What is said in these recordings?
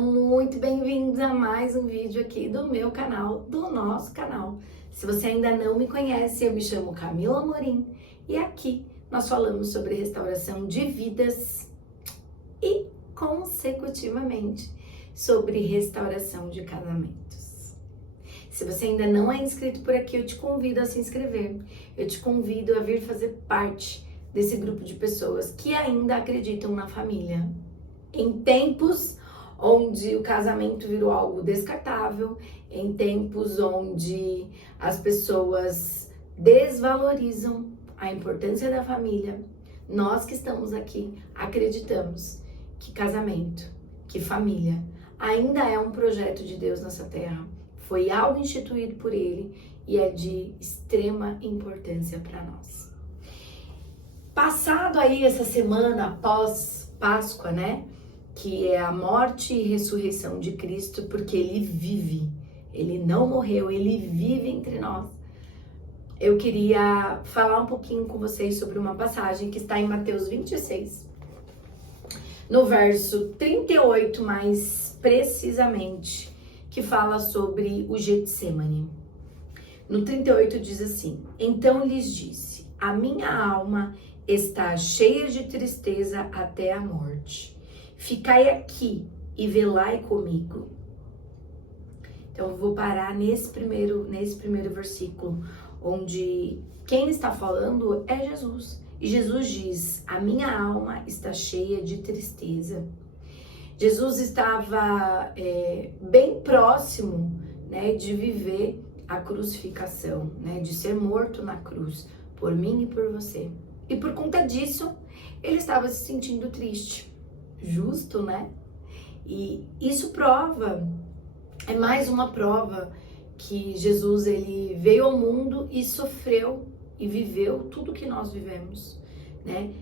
Sejam muito bem-vindos a mais um vídeo aqui do meu canal, do nosso canal. Se você ainda não me conhece, eu me chamo Camila Amorim e aqui nós falamos sobre restauração de vidas e, consecutivamente, sobre restauração de casamentos. Se você ainda não é inscrito por aqui, eu te convido a se inscrever. Eu te convido a vir fazer parte desse grupo de pessoas que ainda acreditam na família. Em tempos onde o casamento virou algo descartável, em tempos onde as pessoas desvalorizam a importância da família, nós que estamos aqui acreditamos que casamento, que família, ainda é um projeto de Deus nessa terra. Foi algo instituído por Ele e é de extrema importância para nós. Passado aí essa semana após Páscoa, né? Que é a morte e ressurreição de Cristo, porque Ele vive, Ele não morreu, Ele vive entre nós. Eu queria falar um pouquinho com vocês sobre uma passagem que está em Mateus 26, no verso 38, mais precisamente, que fala sobre o Getsemane. No 38 diz assim: então lhes disse, a minha alma está cheia de tristeza até a morte. Ficai aqui e velai comigo. Então eu vou parar nesse primeiro versículo, onde quem está falando é Jesus. E Jesus diz, a minha alma está cheia de tristeza. Jesus estava bem próximo, né, de viver a crucificação, né, de ser morto na cruz, por mim e por você. E por conta disso, ele estava se sentindo triste. Justo, né? E isso é mais uma prova que Jesus, ele veio ao mundo e sofreu e viveu tudo que nós vivemos, né?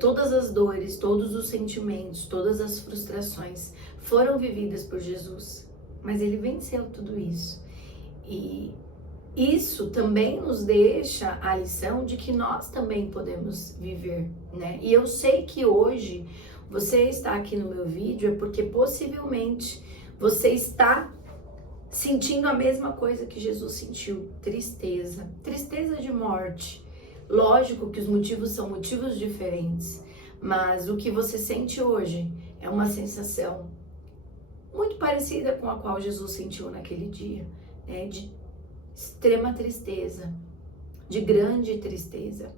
Todas as dores, todos os sentimentos, todas as frustrações foram vividas por Jesus, mas ele venceu tudo isso. E isso também nos deixa a lição de que nós também podemos viver, né? E eu sei que hoje você está aqui no meu vídeo é porque possivelmente você está sentindo a mesma coisa que Jesus sentiu, tristeza de morte. Lógico que os motivos são motivos diferentes, mas o que você sente hoje é uma sensação muito parecida com a qual Jesus sentiu naquele dia, né? De extrema tristeza, de grande tristeza.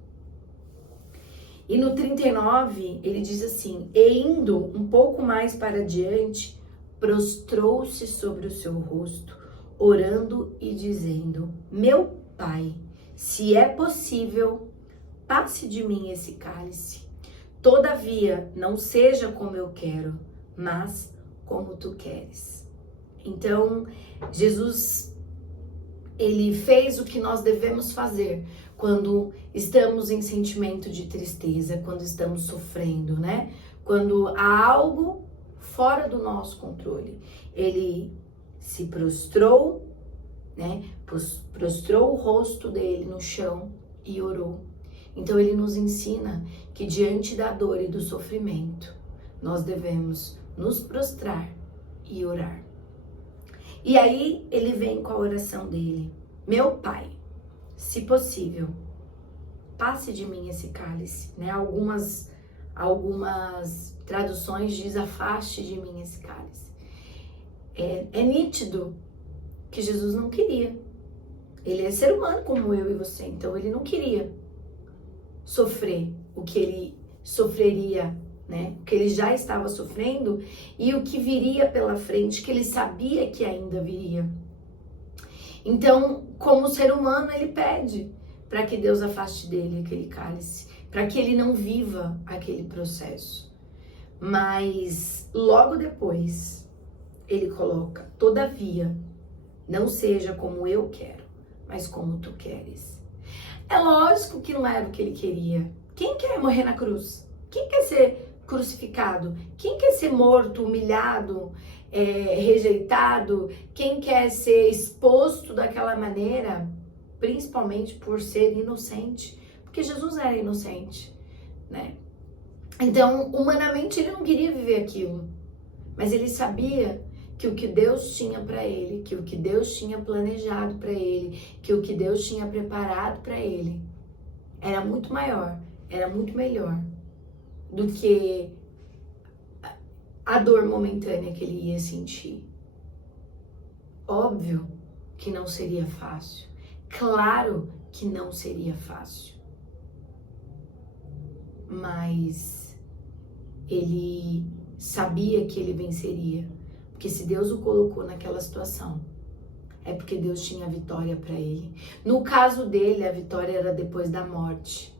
E no 39, ele diz assim, e indo um pouco mais para diante, prostrou-se sobre o seu rosto, orando e dizendo, meu Pai, se é possível, passe de mim esse cálice. Todavia, não seja como eu quero, mas como tu queres. Então, Jesus, ele fez o que nós devemos fazer quando estamos em sentimento de tristeza, quando estamos sofrendo, né? Quando há algo fora do nosso controle. Ele se prostrou, né? Prostrou o rosto dele no chão e orou. Então ele nos ensina que diante da dor e do sofrimento, nós devemos nos prostrar e orar. E aí ele vem com a oração dele. Meu Pai, se possível, passe de mim esse cálice, né? Algumas traduções diz afaste de mim esse cálice. É nítido que Jesus não queria. Ele é ser humano como eu e você, então ele não queria sofrer o que ele sofreria, né? O que ele já estava sofrendo e o que viria pela frente, que ele sabia que ainda viria. Então, como ser humano, ele pede para que Deus afaste dele aquele cálice, para que ele não viva aquele processo. Mas logo depois, ele coloca, todavia, não seja como eu quero, mas como tu queres. É lógico que não era o que ele queria. Quem quer morrer na cruz? Quem quer ser crucificado? Quem quer ser morto, humilhado, rejeitado? Quem quer ser exposto daquela maneira? Principalmente por ser inocente, porque Jesus era inocente, né? Então, humanamente, ele não queria viver aquilo. Mas ele sabia que o que Deus tinha para ele, que o que Deus tinha planejado para ele, que o que Deus tinha preparado para ele era muito maior, era muito melhor do que a dor momentânea que ele ia sentir. Óbvio que não seria fácil. Claro que não seria fácil. Mas ele sabia que ele venceria. Porque se Deus o colocou naquela situação, é porque Deus tinha a vitória para ele. No caso dele, a vitória era depois da morte.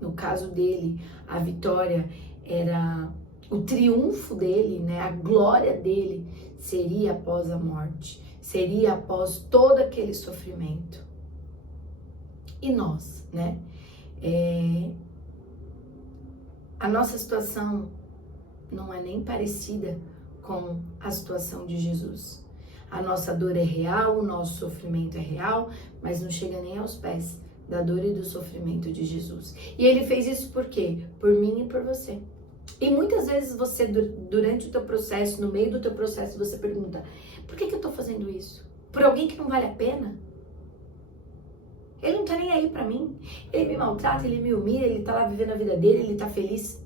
No caso dele, a vitória era o triunfo dele, né? A glória dele seria após a morte, seria após todo aquele sofrimento. E nós, né? A nossa situação não é nem parecida com a situação de Jesus. A nossa dor é real, o nosso sofrimento é real, mas não chega nem aos pés da dor e do sofrimento de Jesus. E ele fez isso por quê? Por mim e por você. E muitas vezes você, durante o teu processo, no meio do teu processo, você pergunta, por que eu tô fazendo isso? Por alguém que não vale a pena? Ele não tá nem aí pra mim. Ele me maltrata, ele me humilha, ele tá lá vivendo a vida dele, ele tá feliz.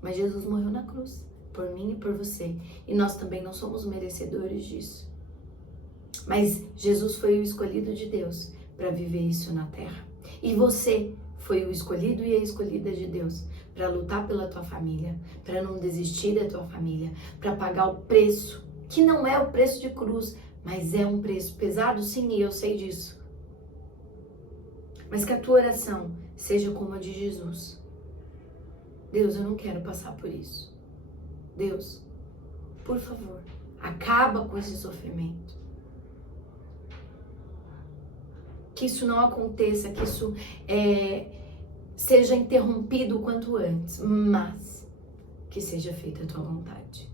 Mas Jesus morreu na cruz, por mim e por você. E nós também não somos merecedores disso. Mas Jesus foi o escolhido de Deus para viver isso na terra. E você foi o escolhido e a escolhida de Deus para lutar pela tua família, para não desistir da tua família, para pagar o preço, que não é o preço de cruz, mas é um preço pesado, sim, e eu sei disso. Mas que a tua oração seja como a de Jesus. Deus, eu não quero passar por isso. Deus, por favor, acaba com esse sofrimento. Que isso não aconteça, que isso seja interrompido o quanto antes, mas que seja feita a tua vontade.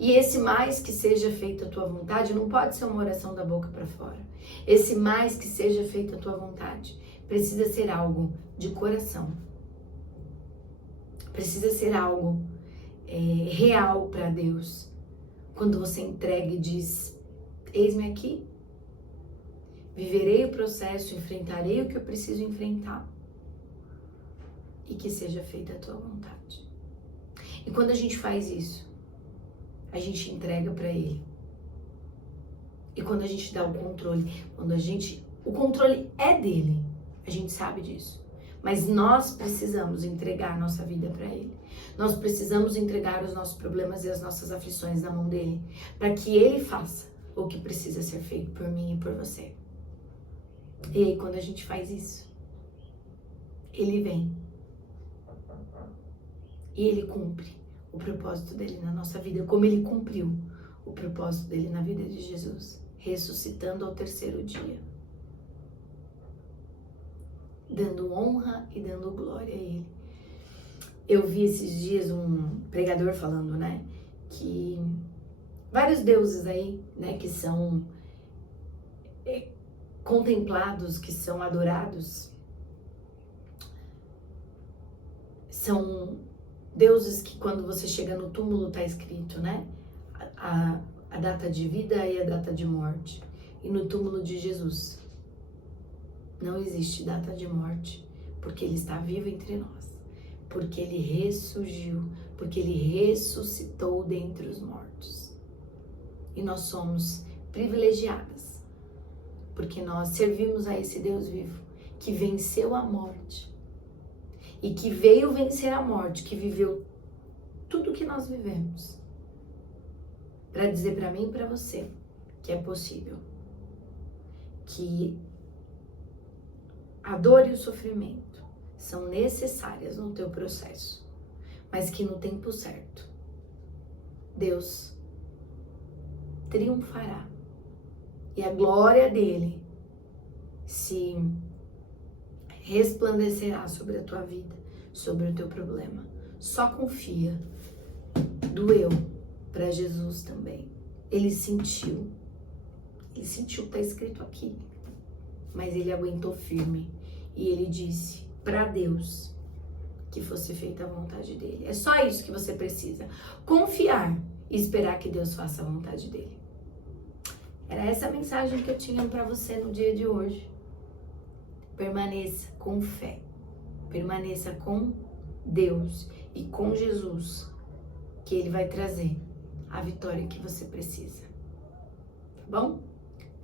E esse mais que seja feita a tua vontade não pode ser uma oração da boca para fora. Esse mais que seja feita a tua vontade precisa ser algo de coração. Precisa ser algo real para Deus. Quando você entrega e diz, eis-me aqui, viverei o processo, enfrentarei o que eu preciso enfrentar e que seja feita a tua vontade. E quando a gente faz isso, a gente entrega para Ele. E quando a gente dá o controle, o controle é dele, a gente sabe disso. Mas nós precisamos entregar a nossa vida para Ele. Nós precisamos entregar os nossos problemas e as nossas aflições na mão dele, para que Ele faça o que precisa ser feito por mim e por você. E aí, quando a gente faz isso, Ele vem e Ele cumpre o propósito dele na nossa vida, como Ele cumpriu o propósito dele na vida de Jesus, ressuscitando ao terceiro dia, dando honra e dando glória a Ele. Eu vi esses dias um pregador falando, né, que vários deuses aí, né, que são contemplados, que são adorados, são deuses que quando você chega no túmulo tá escrito, né, a data de vida e a data de morte. E no túmulo de Jesus não existe data de morte, porque Ele está vivo entre nós, porque Ele ressurgiu, porque Ele ressuscitou dentre os mortos. E nós somos privilegiadas, porque nós servimos a esse Deus vivo, que venceu a morte, e que veio vencer a morte, que viveu tudo que nós vivemos, para dizer para mim e para você que é possível, que a dor e o sofrimento são necessárias no teu processo, mas que no tempo certo, Deus triunfará e a glória dele se resplandecerá sobre a tua vida, sobre o teu problema. Só confia. Doeu para Jesus também. Ele sentiu, tá escrito aqui, mas ele aguentou firme e ele disse para Deus que fosse feita a vontade dele. É só isso que você precisa. Confiar e esperar que Deus faça a vontade dele. Era essa a mensagem que eu tinha para você no dia de hoje. Permaneça com fé. Permaneça com Deus e com Jesus, que Ele vai trazer a vitória que você precisa. Tá bom?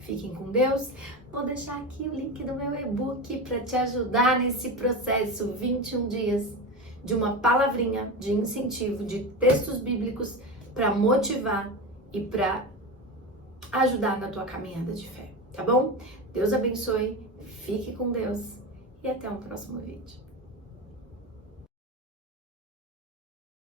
Fiquem com Deus. Vou deixar aqui o link do meu e-book para te ajudar nesse processo. 21 dias de uma palavrinha de incentivo, de textos bíblicos para motivar e para ajudar na tua caminhada de fé. Tá bom? Deus abençoe. Fique com Deus. E até um próximo vídeo.